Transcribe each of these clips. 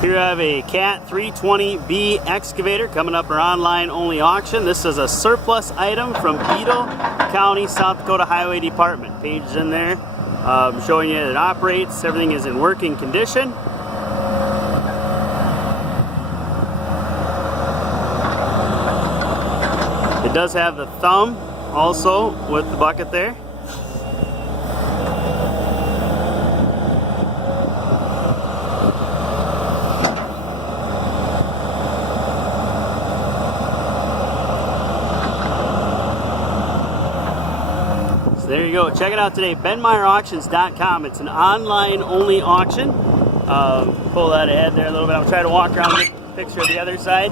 Here I have a Cat 320B excavator coming up our online only auction. This is a surplus item from Beadle County, South Dakota Highway Department. Page is in there showing you that it operates. Everything is in working condition. It does have the thumb also with the bucket there. There you go. Check it out today. BenMeyerAuctions.com. It's an online only auction. Pull that ahead there a little bit. I'm trying to walk around and get a picture of the other side.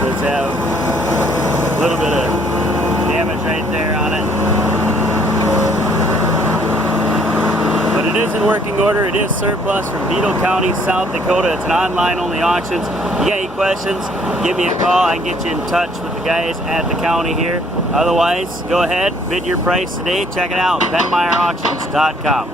Let's have a little bit of damage right there on it, but it is in working order. It is surplus from Beadle County, South Dakota. It's an online only auctions. You got any questions, give me a call. I can get you in touch with the guys at the county here. Otherwise, go ahead, bid your price today. Check it out, BenMeyerAuctions.com.